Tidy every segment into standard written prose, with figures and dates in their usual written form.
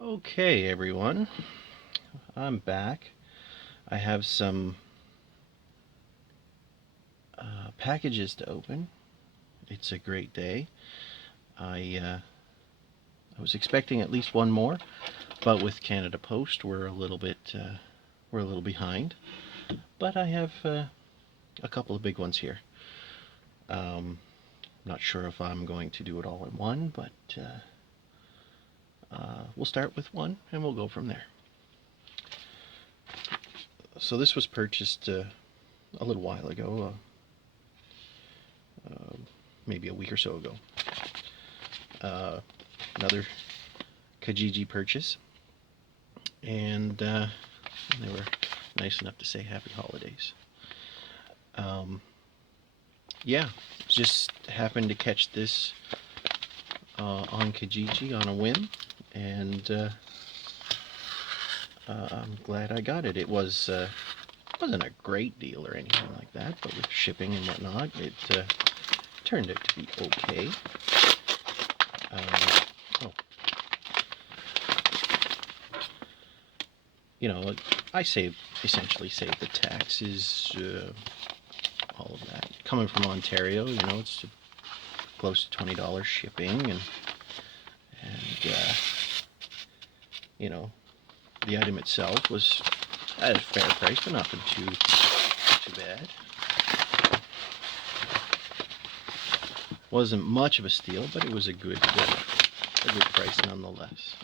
Okay, everyone, I'm back. I have some packages to open. It's a great day. I was expecting at least one more, but with Canada Post, we're a little behind. But I have a couple of big ones here. Not sure if I'm going to do it all in one, but we'll start with one and we'll go from there. So this was purchased a little while ago, maybe a week or so ago. Another Kijiji purchase, and they were nice enough to say happy holidays. Yeah, just happened to catch this on Kijiji on a whim, and I'm glad I got it. It wasn't a great deal or anything like that, but with shipping and whatnot, it turned out to be okay. Oh, I essentially saved the taxes, all of that. Coming from Ontario, it's close to $20 shipping, and the item itself was at a fair price, but nothing too bad. Wasn't much of a steal, but it was a good price nonetheless.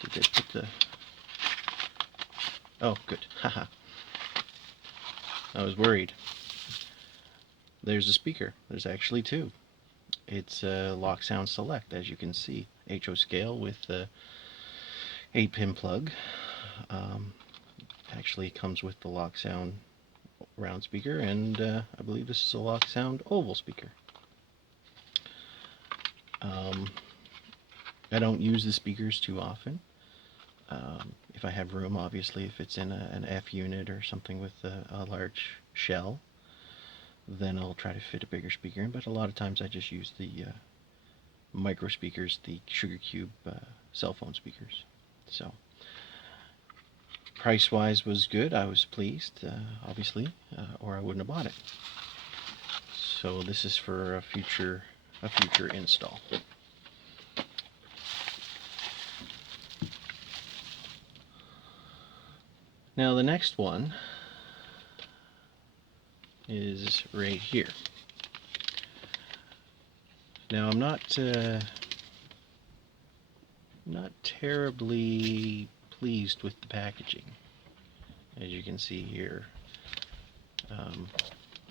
Did they put the... Oh, good. Haha. I was worried. There's a speaker. There's actually two. It's a Locksound Select, as you can see. HO scale with the 8-pin plug. Actually comes with the Locksound round speaker, and I believe this is a Locksound oval speaker. I don't use the speakers too often. If I have room, obviously, if it's in an F unit or something with a large shell, then I'll try to fit a bigger speaker in, but a lot of times I just use the micro speakers, the Sugar Cube cell phone speakers. So price-wise was good. I was pleased, obviously, or I wouldn't have bought it. So this is for a future install. Now the next one is right here. Now I'm not terribly pleased with the packaging. As you can see here,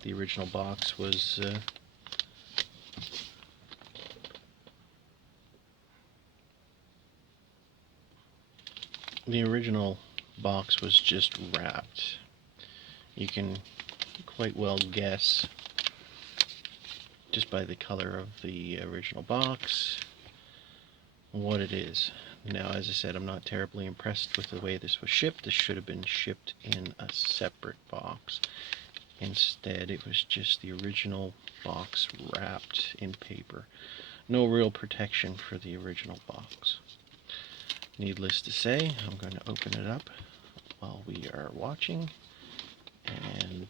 the original box was just wrapped. You can quite well guess just by the color of the original box what it is. Now, as I said, I'm not terribly impressed with the way this was shipped. This should have been shipped in a separate box. Instead, it was just the original box wrapped in paper. No real protection for the original box. Needless to say, I'm going to open it up while we are watching and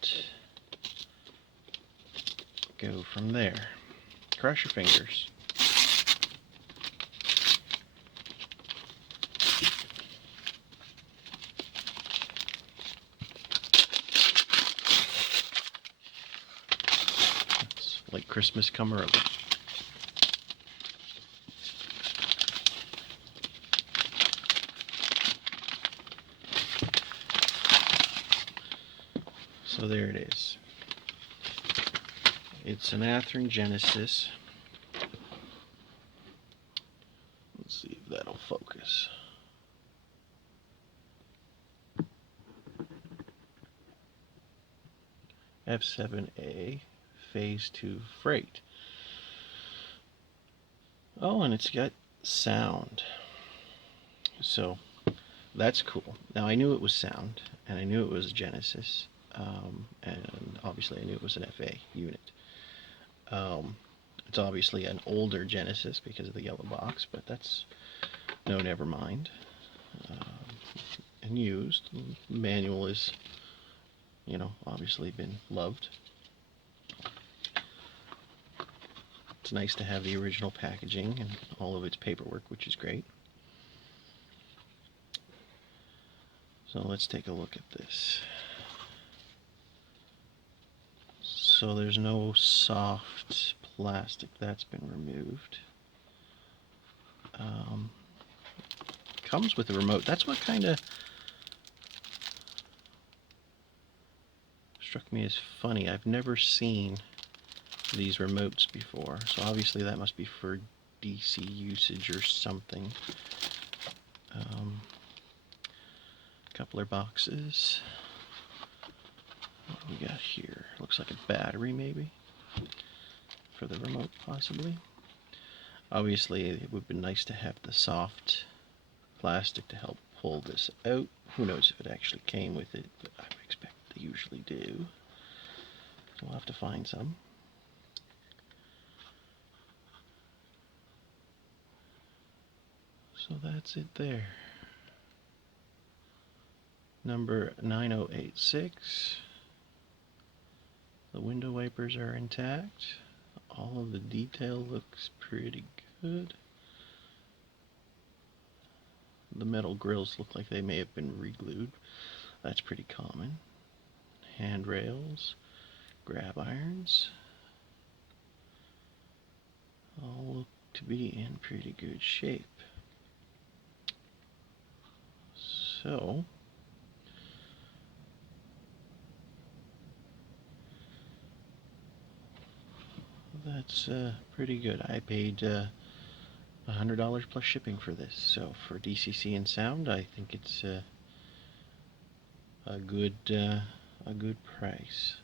go from there. Cross your fingers. It's like Christmas come early. So there it is. It's an Athearn Genesis. Let's see if that'll focus. F7A Phase 2 freight. Oh, and it's got sound. So that's cool. Now I knew it was sound, and I knew it was Genesis, and obviously I knew it was an FA unit. It's obviously an older Genesis because of the yellow box, but that's no, never mind. And used. The manual is, you know, obviously been loved. It's nice to have the original packaging and all of its paperwork, which is great. So let's take a look at this. So there's no soft plastic, that's been removed. Comes with a remote. That's what kind of struck me as funny. I've never seen these remotes before, so obviously that must be for DC usage or something. Coupler boxes. What do we got here? Looks like a battery, maybe, for the remote, possibly. Obviously, it would be nice to have the soft plastic to help pull this out. Who knows if it actually came with it, but I would expect they usually do. So we'll have to find some. So that's it there. Number 9086. The window wipers are intact. All of the detail looks pretty good. The metal grills look like they may have been re-glued. That's pretty common. Handrails, grab irons, all look to be in pretty good shape. So, that's pretty good. I paid $100 plus shipping for this. So for DCC and sound, I think it's a good price.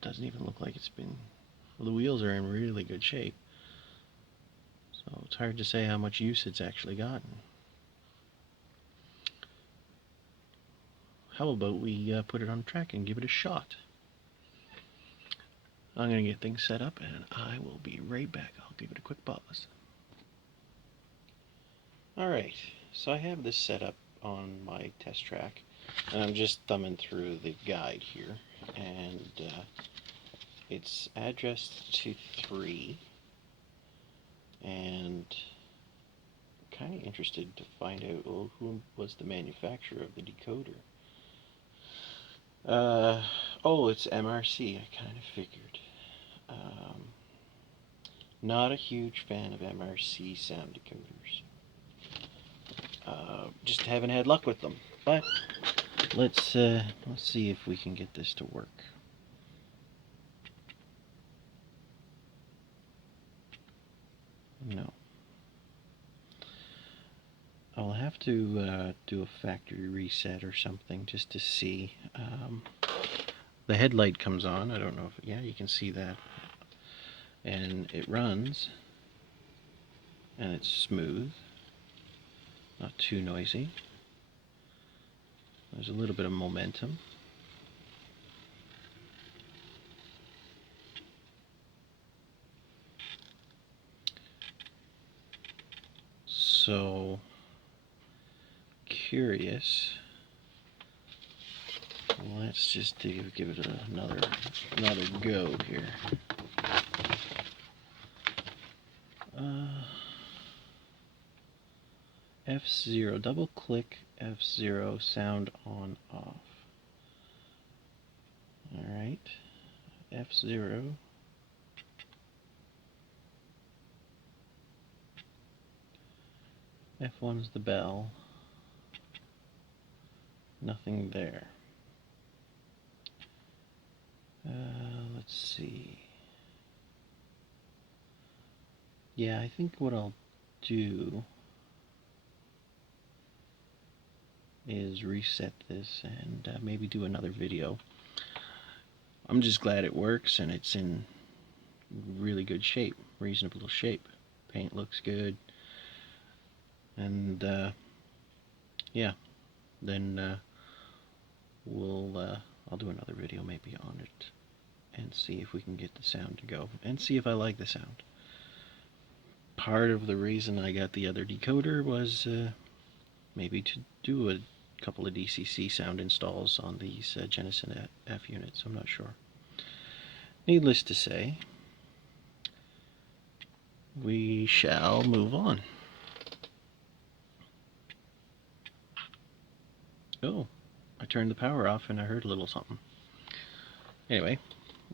Doesn't even look like it's been. Well, the wheels are in really good shape, so it's hard to say how much use it's actually gotten. How about we put it on track and give it a shot? I'm going to get things set up and I will be right back. I'll give it a quick pause. Alright, so I have this set up on my test track, and I'm just thumbing through the guide here, and it's addressed to 3, and kind of interested to find out who was the manufacturer of the decoder. Oh, it's MRC, I kind of figured. Not a huge fan of MRC sound decoders. Just haven't had luck with them. But let's see if we can get this to work. No. I'll have to do a factory reset or something just to see. The headlight comes on. I don't know if, yeah, you can see that. And it runs. And it's smooth. Not too noisy. There's a little bit of momentum. So curious. Let's just give it another go here. F0, double click F0, sound on off. Alright, F0. F1's the bell. Nothing there. Let's see. Yeah, I think what I'll do is reset this and maybe do another video. I'm just glad it works and it's in really good shape, reasonable shape. Paint looks good, and yeah, then I'll do another video maybe on it and see if we can get the sound to go and see if I like the sound. Part of the reason I got the other decoder was maybe to do a couple of DCC sound installs on these Genesis F units. I'm not sure. Needless to say, we shall move on. Oh, I turned the power off and I heard a little something. Anyway,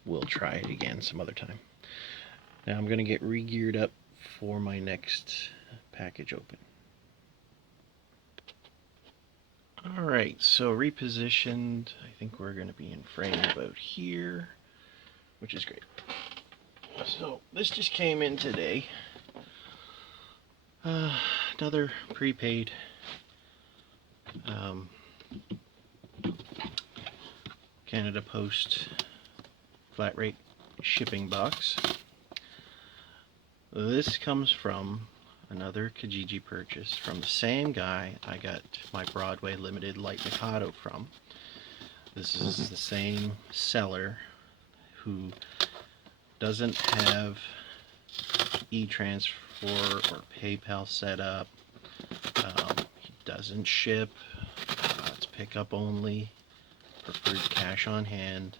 we'll try it again some other time. Now I'm going to get re-geared up for my next package open. Alright, so repositioned. I think we're going to be in frame about here, which is great. So this just came in today. Another prepaid Canada Post flat rate shipping box. This comes from another Kijiji purchase from the same guy I got my Broadway Limited Light Mikado from. This is the same seller who doesn't have e-transfer or PayPal set up. He doesn't ship. It's pickup only. Preferred cash on hand.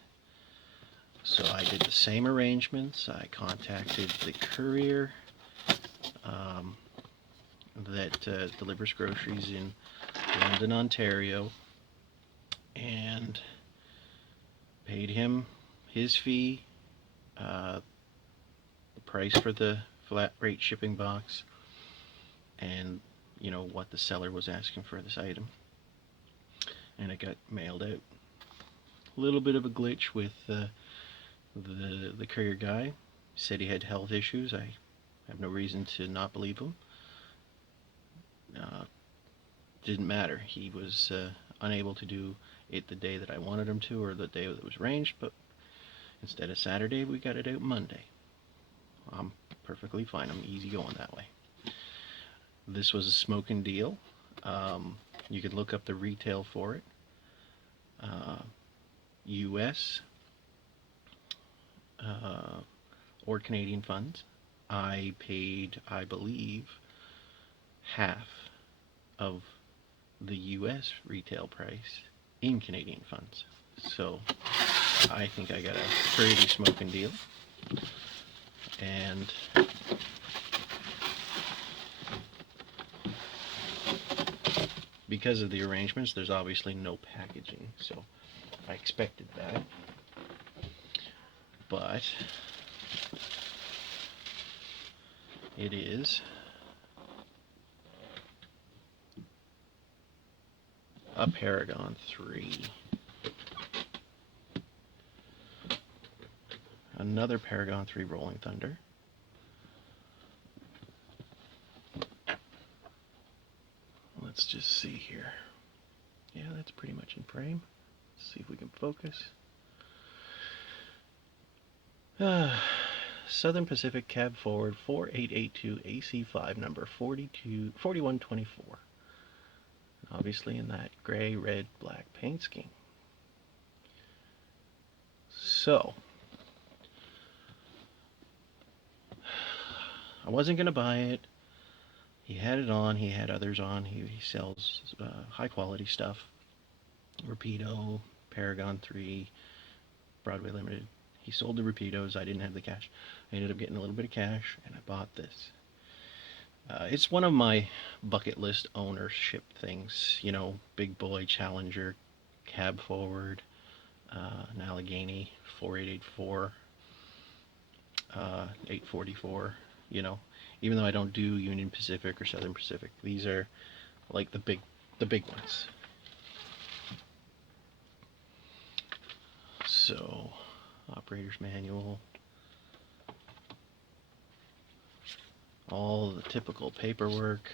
So I did the same arrangements. I contacted the courier that delivers groceries in London, Ontario, and paid him his fee, the price for the flat rate shipping box, and you know what the seller was asking for this item, and it got mailed out. A little bit of a glitch with the courier guy. Said he had health issues. I have no reason to not believe him. Didn't matter. He was unable to do it the day that I wanted him to, or the day that was arranged, but instead of Saturday, we got it out Monday. I'm perfectly fine. I'm easy going that way. This was a smoking deal. You could look up the retail for it. US or Canadian funds. I paid, I believe, half of the US retail price in Canadian funds. So I think I got a pretty smoking deal. And because of the arrangements, there's obviously no packaging, so I expected that. But it is a Paragon 3. Another Paragon 3 Rolling Thunder. Let's just see here. Yeah, that's pretty much in frame. Let's see if we can focus. Southern Pacific Cab Forward 4882 AC5 number 4124. Obviously in that gray, red, black paint scheme. So, I wasn't going to buy it. He had it on. He had others on. He sells high quality stuff. Rapido, Paragon 3, Broadway Limited. He sold the Rapidos. I didn't have the cash. I ended up getting a little bit of cash, and I bought this. It's one of my bucket list ownership things. You know, big boy Challenger, cab forward, an Allegheny 4884, 844. You know, even though I don't do Union Pacific or Southern Pacific, these are like the big ones. So, operator's manual, all the typical paperwork.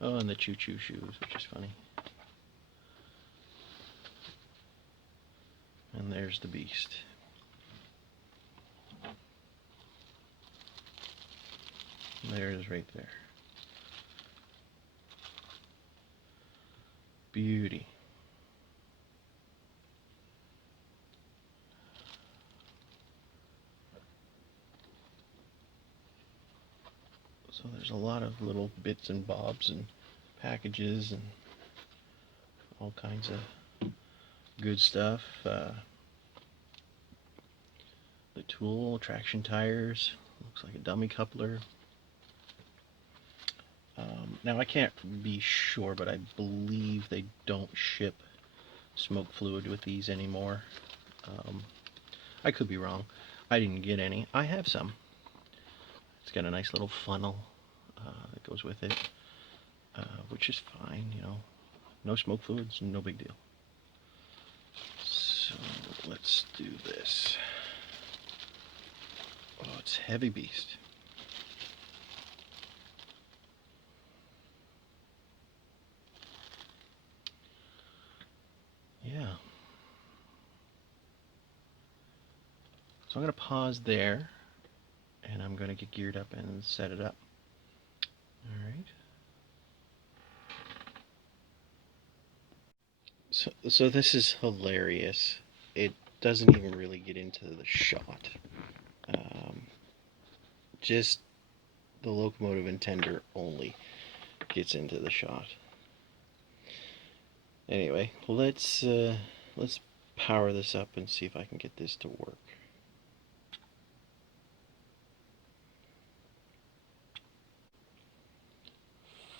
Oh, and the choo-choo shoes, which is funny. And there's the beast. There it is right there. beauty. So there's a lot of little bits and bobs and packages and all kinds of good stuff. The tool, traction tires, looks like a dummy coupler. Now I can't be sure, but I believe they don't ship smoke fluid with these anymore. I could be wrong. I didn't get any. I have some. It's got a nice little funnel that goes with it, which is fine, you know. No smoke fluids, no big deal. So let's do this. Oh, it's heavy beast. Yeah. So I'm going to pause there, and I'm going to get geared up and set it up. Alright. So this is hilarious. It doesn't even really get into the shot. Just the locomotive and tender only gets into the shot. Anyway, let's power this up and see if I can get this to work.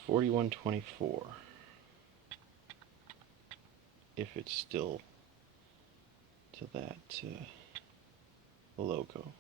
$41.24. If it's still to that logo.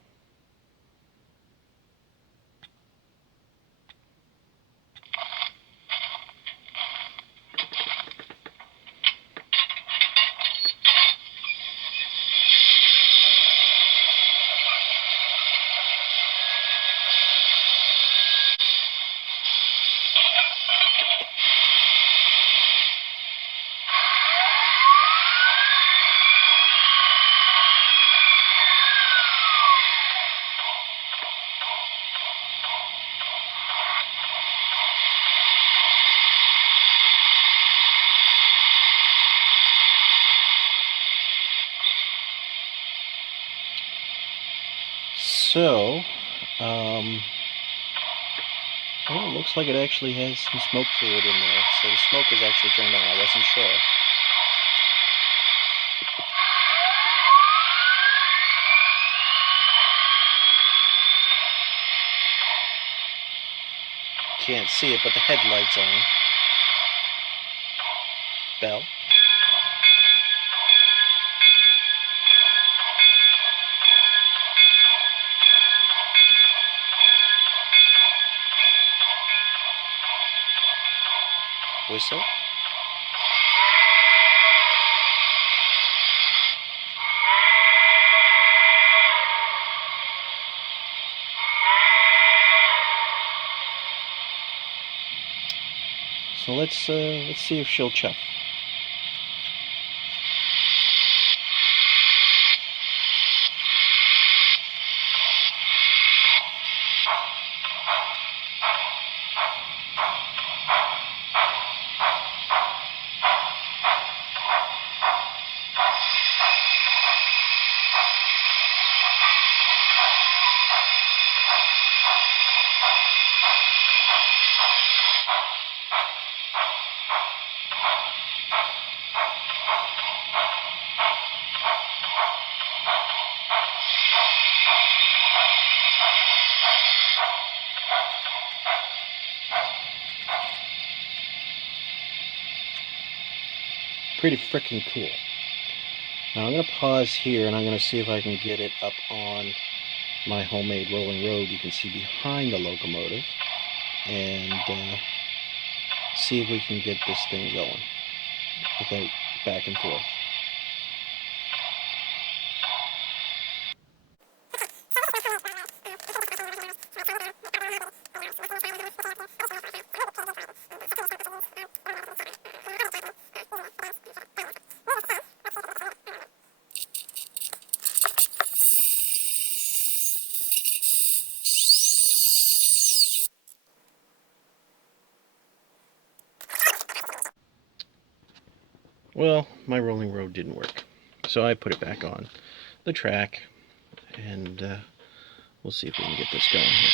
So, oh, it looks like it actually has some smoke fluid in there. So the smoke is actually turned on. I wasn't sure. Can't see it, but the headlight's on. Bell. Whistle. So let's see if she'll chuff. Pretty freaking cool. Now I'm going to pause here and I'm going to see if I can get it up on my homemade rolling road. You can see behind the locomotive and see if we can get this thing going without back and forth. Well, my rolling road didn't work, so I put it back on the track, and we'll see if we can get this going here.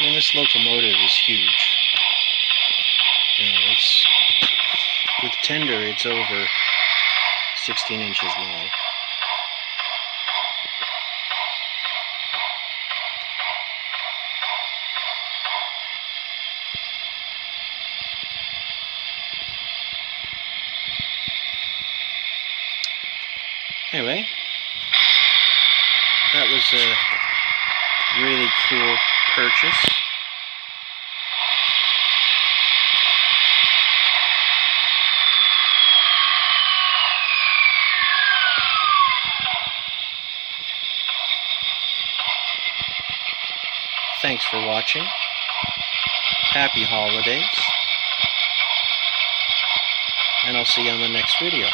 And this locomotive is huge. You know, it's with tender, it's over 16 inches long. Anyway, that was a really cool purchase. Thanks for watching. Happy holidays. And I'll see you on the next video.